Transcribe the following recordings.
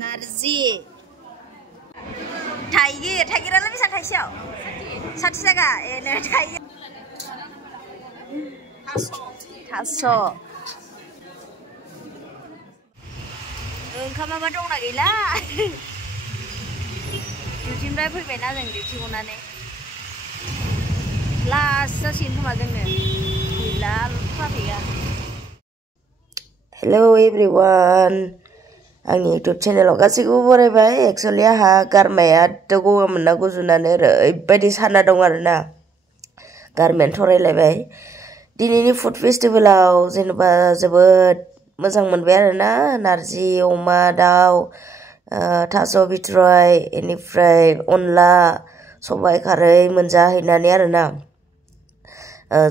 नारजि थाइगिरालाय बेसेबां थाइसेयाव 60 थाखा ए नै थाइगिर थास' ओंखामाबा दंना गैला डिउटिनिफ्राय फैबायना जों डिउटि गनानै लास्ट जासिगोन खोमा जोंनो गैला ट्राफिकआ हेलो एभ्रिवान आंनि इउटुब चेनेलाव गासैखौबो बरायबाय एक्चुअली आंहा गारमाया गगा मोनना गुजुनानै ओरैबायदि साना दं आरोना गारमायानो थरायलायबाय दिनैनि फुड फेस्टिभेलाव जेनेबा जोबोद मोजां मोनबाय आरोना नारजि अमा दाउ थास' बिथराय बेनिफ्राय अनला सबाय खारै मोनजाहैनानै आरोना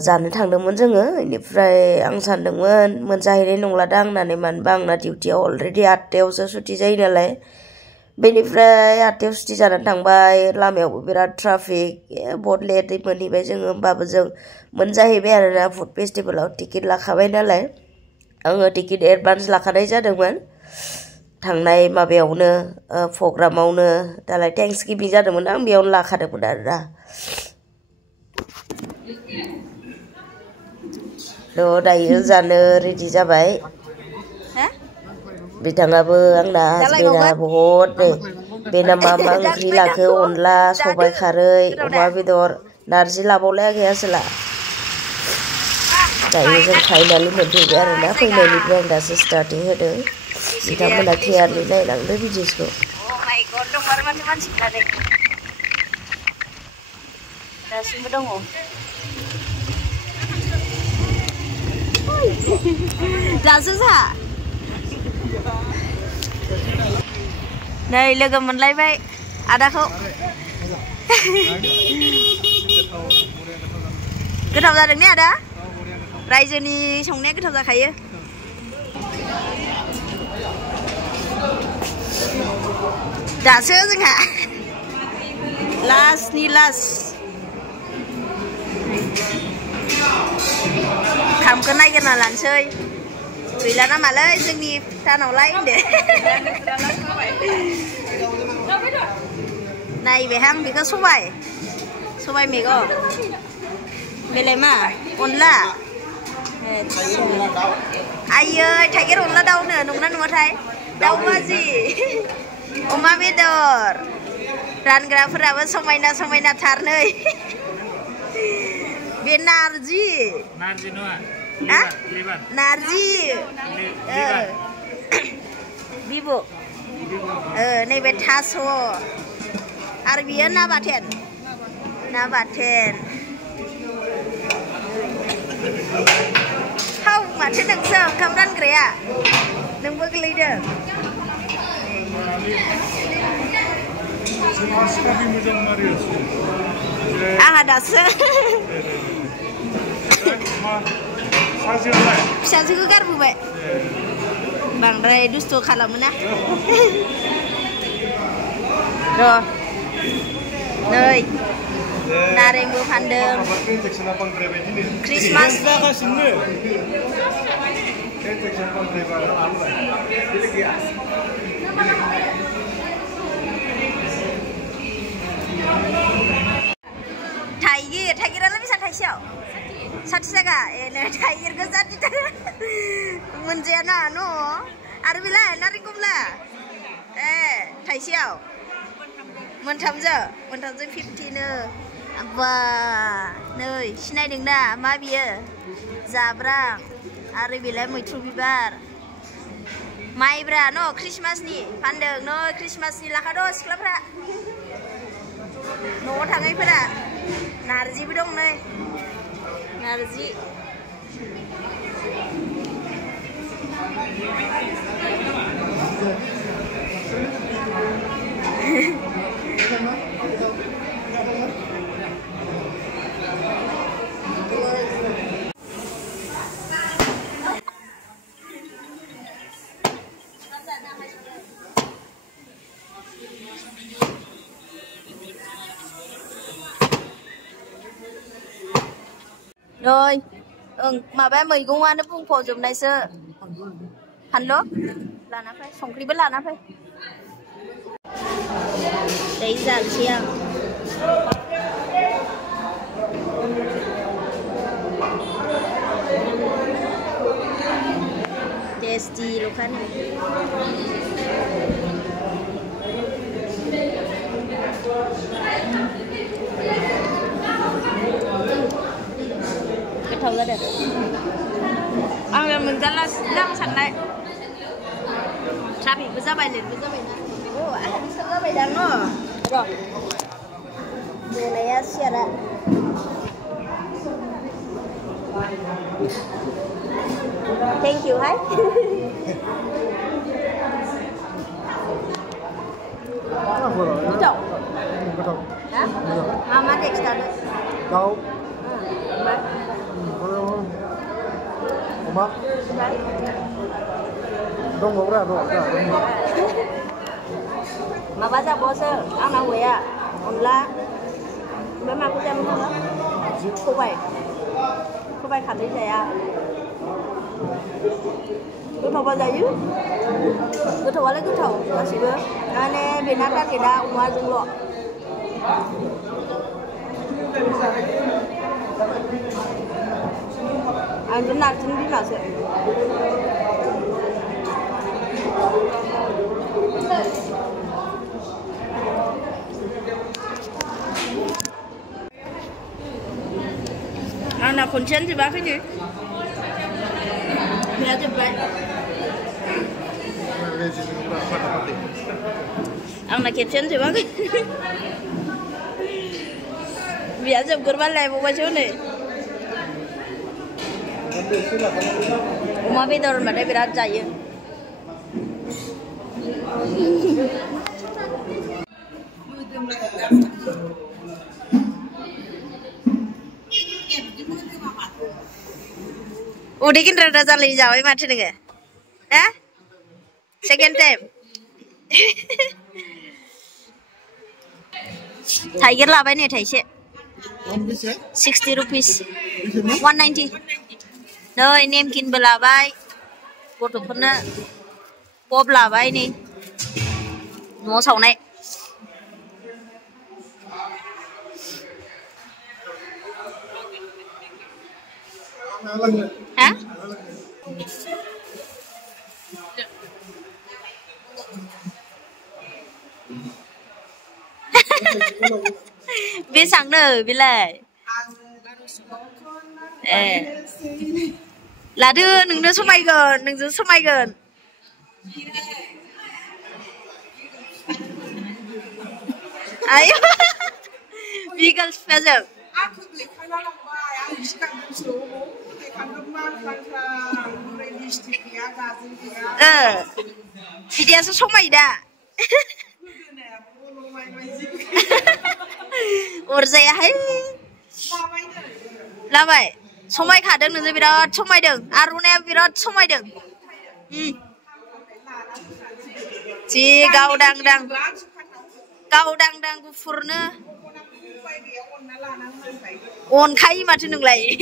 जानो थांदोंमोन जोङो बेनिफ्राय आं सानदोंमोन मोनजाहैनाय नंलादां होननानै मानोबा आंना डिउटियाव अलरेडि 8टायावसो सुटि जायो नालाय बेनिफ्राय 8टायाव सुटि जानानै थांबाय लामायावबो बिराद ट्राफिक बहुत लेटै मोनहैबाय जोङो होमबाबो जों मोनजाहैबाय आरोना फुड फेस्टिभेलाव टिकेट लाखाबाय नालाय आङो टिकेट एडभान्स लाखानाय जादोंमोन थांनाय माबायावनो प्रग्रामावनो दालाय थेंक्स गिभिं जादोंमोन आं बेयावनो लाखादोंमोन आरोना दायो जानो रेडि जाबाय बिथाङाबो आंना हासबेन्डआ बहुत बेना मा ओंख्रि लाखो अनला सबाय खारै अमा बेदर नारजि लाबावलायाखै आसोला दायो जों फाइनालि मोनफैबाय आरोना फैनायनिफ्राय आं दासो स्टार्टिं होदों बिथांमोना क्लियारलि नायलांदो भिडिअसखौ दासिमबो दङ दासो जा नै लोगो मोनलायबाय आदाखौ गोथाव जादों ने आदा रायजोनि संनाया गोथाव जाखायो दासो जोंहा लास्टनि लास्ट खामखौ नागिरना लानोसै गैला नामालै जोंनि टानावलाय होनदो नायबायहां बेखौ सबाय मैगं बेलाय मा अनला आयै थाइगिर अनला दाउनो नंगौना नङाथाय दाउ भाजि अमा बेदर रानग्राफोराबो समायना समायना थार नै बे नारजि नारजि बिबु नैबे थास' आरो बियो ना बाथोन हाव माथो नोंसो ओंखाम रानग्राया नोंबो गोलैदों आंहा दासो फिसाजोखौ गारबोबाय बांद्राय दुस्थ' खालामोना र' नै नारेंबो फानदों क्रिसमास थाइगिरालाय बेसेबां थाइसेयाव 60 थाखा ए नै थाइगिरखौ जाति मोनजायाना न' आरो बेलाय नारें कमला ए थाइसेयाव मोनथामजों 50 नो बा नै सिनायदों दा मा बियो जाब्रां आरो बेलाय मैथ्रु बिबार माइब्रा न' क्रिसमासनि फानदों न' क्रिसमासनि लाखाद' सिख्लाफ्रा न'आव थाङैफोरा नारजिबो दं नै नारजि नै माबाया मैगङानो बुंफबजोबनायसो फानलु लाना फै संख्रिबो लाना फै Đấy dạng chiang. Tasty loh kan. Cái thầu ra được. Ăn là mình ra là đang sẵn lại. Sao bị cứ ra bài liền, cứ ra bài này. Ồ, anh sao ra bài đắng nữa. Rồi. Đồ này á, xịa ra. Thank you, hai. Betul. Betul. Hah? Mama next time. Tahu. Oma. Dong mau berapa? Mà bác ra bó sơ, ăn nào huế à? Còn lá. Bé mà cũng xem nữa. Cô bảy khẳng định thế à? Cứ thầu bao giờ chứ? Cứ thầu lấy cứ thầu, nó xí bữa. Nên Việt Nam ta thì đã ngoài dùng lọ. Anh chúng ta chính biết là sẽ. Anh nào còn chân thì bác cái gì? Mẹ chụp vậy. Anh nào kẹp chân thì bác. Mẹ chụp con bán lại một bao chỗ này. Oma beda orang ada berat jaya. Udah kan rada jali jauh macam ni ke? Eh? Second time. Tiger lah apa ni Thai 60 rupees. 190. Rồi anh em kin bela bay, cô tụi con á, cô bela bay nè, mua sầu này. Hả? Biết sáng nữa, biết lại. Là đưa đừng đưa số may gần, đừng giữ số may gần. Ấy. Vegan special. Video số may đã. Orjaya hay. Là vậy. Somai khả đừng rồi birat somai đừng, arune birat somai đừng. Ci gau dang gufur nữa. On khai mà trên đường này.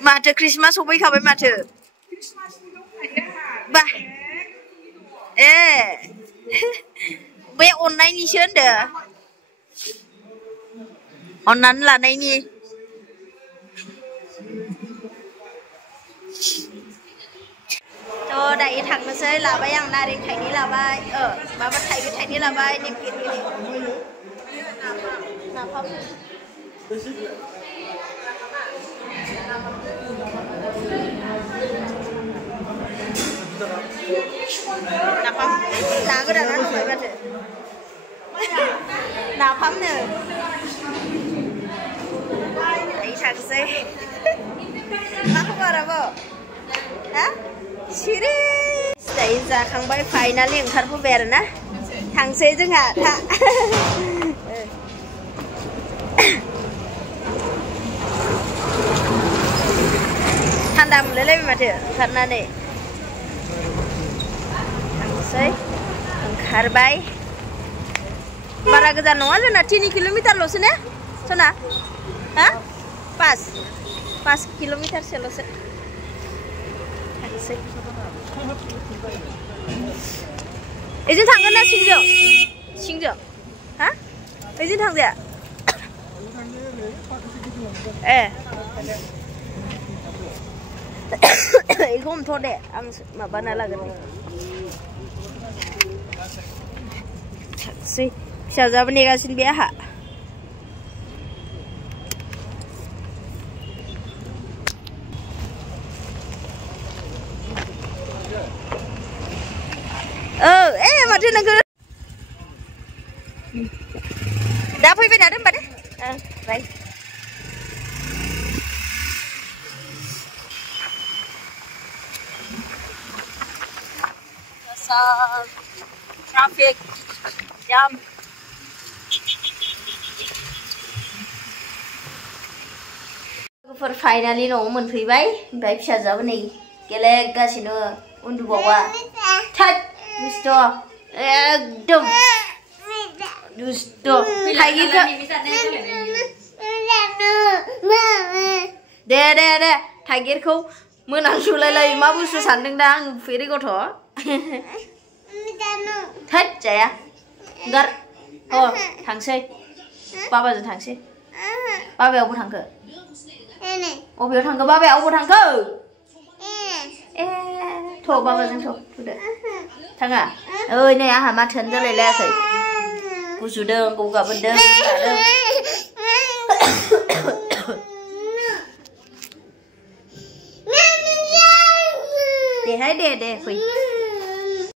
Mà chờ Christmas hôm nay khá mà chờ. Ba. Bây online đi chơi được. Online là này nè. Cho đại thằng nó sẽ là bài ăn na đi thầy đi là bài mà bắt thầy đi là bài niệm kiến đi. Nào không? Nào không? Là cái đó nó phải bắt. Nào không nè. Đại thằng sẽ. Nó không vào đâu bộ. Hả? Chiri. Đấy ra khang bay finally yang khar puber na. Thằng xe chứ ngạ thạ. Thằng đam lấy mà thử thật là nè. Thằng xe thằng khar bay. Bara kejan no aja na 3 kilometer lo sini. Sana. Hah? Pas kilometer selo se. Izin thangna singjong ha izin thangja ikhom thode ang mabana lagan sih फिसाजाबो नेगासिनो बे आहा माथो नोंखौ दा फैबाय थादों होनबा दे बाय traffic jam finally न'आव मोनफैबाय ओमफ्राय फिसाजोआबो नै गेलेगासिनो उन्दुबावा थोद दुस्ट' एकदम दुस्ट' थाइगिरखौ दे थाइगिरखौ मोनांसुलायलायो मा बुस्थु सानदों दा आं नुफेरै गथ' थोद जाया गार थांसै बाबाजों थांसै बाबाया अबाव थांखो अबेयाव थांखो बाबाया अबाव थांखो थ' बाबाजों थ'दो थाङा ओइ नै आंहा माथोआनो जालायलायाखै गुजुदों गगाबोदों जादों देहाय दे फै